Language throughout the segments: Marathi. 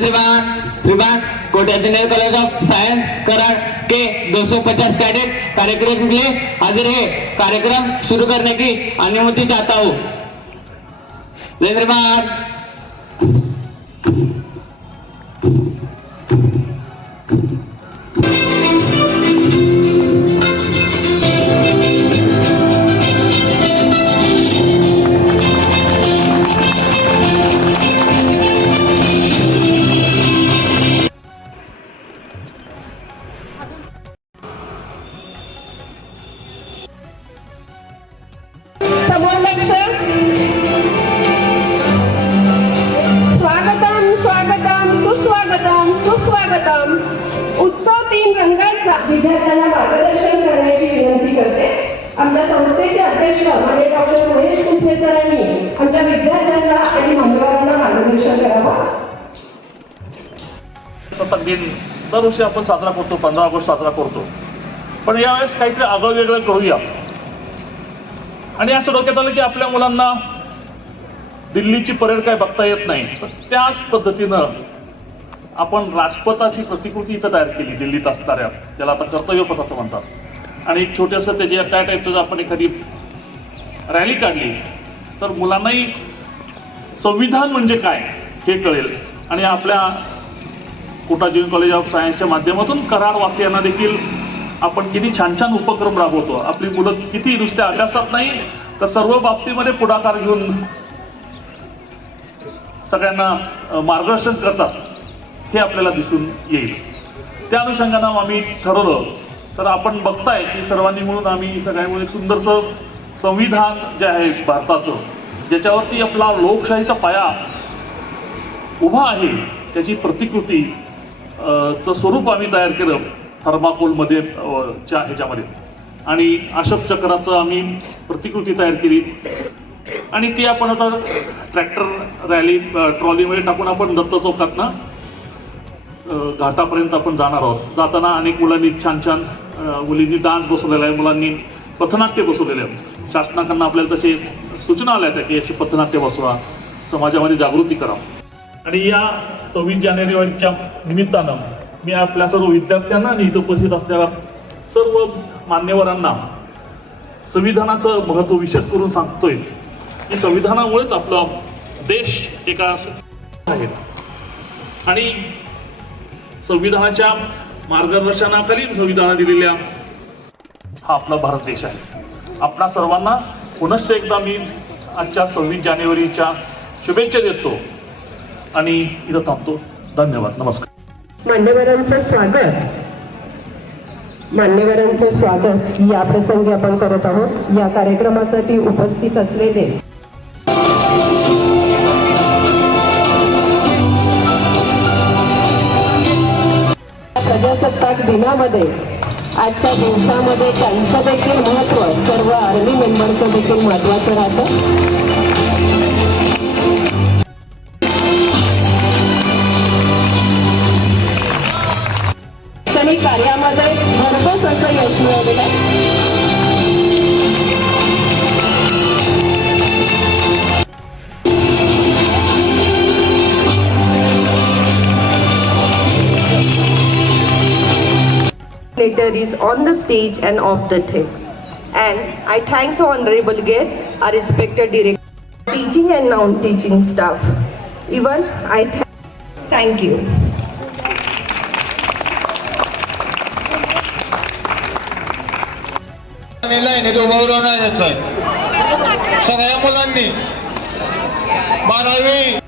विभाग कोटा junior college of science Karad के 250 कैडेट कार्यक्रम के लिए हाजिर है। कार्यक्रम शुरू करने की अनुमति चाहता हूँ। उत्सव 3 रंगांचा विद्यार्थ्यांना मार्गदर्शन करण्याची विनंती करते। आमच्या संस्थेचे अध्यक्ष म्हणजे डॉक्टर महेश कुसले सरांनी आमच्या विद्यार्थ्यांना आणि मान्यवरांना मार्गदर्शन करावं। प्रजासत्ताक दिन दरवर्षी आपण साजरा करतो, 15 ऑगस्ट साजरा करतो, पण यावेळेस काहीतरी आगळं वेगळं करूया। आणि असं डोक्यात आलं की आपल्या मुलांना दिल्लीची परेड काय बघता येत नाही, त्याच पद्धतीनं आपण राजपथाची प्रतिकृती इथं तयार केली दिल्लीत असणाऱ्या, त्याला आता कर्तव्यपथ असं म्हणतात। आणि एक छोटंसं त्याची त्या टाईपचं आपण एखादी रॅली काढली तर मुलांनाही संविधान म्हणजे काय हे कळेल। आणि आपल्या कोटा ज्युनियर कॉलेज ऑफ सायन्सच्या माध्यमातून कराडवासियांना देखील आपण किती छान छान उपक्रम राबवतो। आपली मुलं किती नुसत्या अभ्यासात नाही तर सर्व बाबतीमध्ये पुढाकार घेऊन सगळ्यांना मार्गदर्शन करतात, हे आपल्याला दिसून येईल। त्या अनुषंगानं आम्ही ठरवलं तर आपण बघताय की सर्वांनी मिळून आम्ही सगळ्यांमध्ये सुंदरसं संविधान जे आहे भारताचं, ज्याच्यावरती आपला लोकशाहीचा पाया उभा आहे, त्याची प्रतिकृती स्वरूप आम्ही तयार केलं थर्माकोलमध्ये ह्याच्यामध्ये। आणि अशोक चक्राचं आम्ही प्रतिकृती तयार केली आणि ती आपण आता ट्रॅक्टर रॅली ट्रॉलीमध्ये टाकून आपण दत्त चौकातनं घाटापर्यंत आपण जाणार आहोत। जाताना अनेक मुलांनी छान छान मुलींनी डान्स बसवलेला आहे, मुलांनी पथनाट्य बसवलेले आहे। शासनाकडनं आपल्याला तसे सूचना आल्या आहेत की याची पथनाट्य बसवा, समाजामध्ये जागृती करा। आणि या 26 जानेवारीच्या निमित्तानं मी आपल्या सर्व विद्यार्थ्यांना आणि इथं उपस्थित असलेल्या सर्व मान्यवरांना संविधानाचं महत्त्व विशद करून सांगतोय की संविधानामुळेच आपला देश एका आहे आणि संविधानाच्या मार्गदर्शनाखाली संविधान दिलेल्या हा आपला भारत देश आहे। आपणा सर्वांना पुनश्च एकदा मी आजच्या 26 जानेवारीच्या शुभेच्छा देतो आणि इथं थांबतो। धन्यवाद, नमस्कार। मान्यवरांचं स्वागत या प्रसंगी आपण करत आहोत। या कार्यक्रमासाठी उपस्थित असलेले प्रजासत्ताक दिनामध्ये आजच्या दिवसामध्ये त्यांचं देखील महत्त्व सर्व आर्मी मेंबरचं देखील महत्त्वाचं राहतं। शैक्षणिक कार्यामध्ये भरघोस असं यश मिळवलेलं आहे। Later is on the stage and off the tape. And I thank the honorable guest, our respected director, teaching and non-teaching staff. Even I thank you. सगळ्या मुलांनी 12वी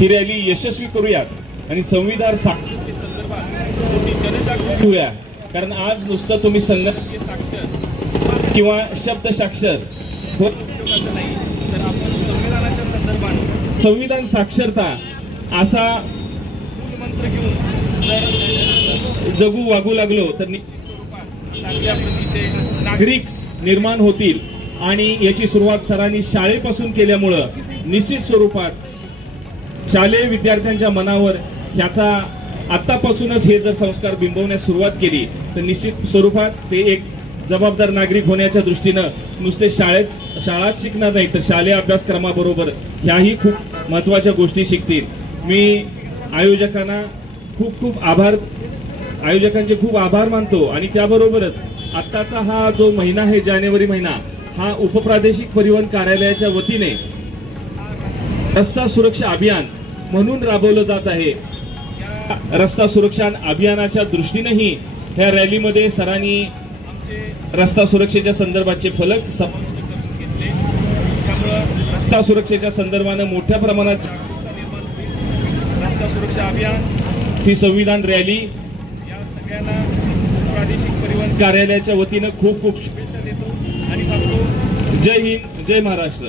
ही रॅली यशस्वी करूयात आणि संविधान साक्षरतेसंदर्भात तुम्ही जनजागृती होऊया. कारण आज नुसतं तुम्ही संगणकीय साक्षर किंवा शब्द साक्षर होत नाही, तर आपण संविधानाच्या संदर्भात संविधान साक्षरता असा मंत्र घेऊन जर जगू वागू लागलो तर निश्चित स्वरूपात चांगल्या प्रतीचे नागरिक निर्माण होतील. आणि याची सुरुवात सरांनी शाळेपासून केल्यामुळं निश्चित स्वरूपात शालेय विद्यार्थ्यांच्या मनावर ह्याचा आत्तापासूनच हे जर संस्कार बिंबवण्यास सुरुवात केली तर निश्चित स्वरूपात ते एक जबाबदार नागरिक होण्याच्या दृष्टीनं नुसते शाळाच शिकणार नाही, तर शालेय अभ्यासक्रमाबरोबर ह्याही खूप महत्त्वाच्या गोष्टी शिकतील. मी आयोजकांचे खूप आभार मानतो. आणि त्याबरोबरच आत्ताचा हा जो महिना आहे, जानेवारी महिना, हा उपप्रादेशिक परिवहन कार्यालयाच्या वतीने रस्ता सुरक्षा अभियान म्हणून राबवलं जात आहे. रस्ता सुरक्षा अभियानाच्या दृष्टीनेही ह्या रॅलीमध्ये सरांनी रस्ता सुरक्षेच्या संदर्भाचे फलक समाविष्ट करून घेतले. त्यामुळं रस्ता सुरक्षेच्या संदर्भानं मोठ्या प्रमाणात रस्ता सुरक्षा अभियान, ही संविधान रॅली या सगळ्यांना प्रादेशिक परिवहन कार्यालयाच्या वतीनं खूप खूप शुभेच्छा देतो आणि सांगतो जय हिंद, जय महाराष्ट्र.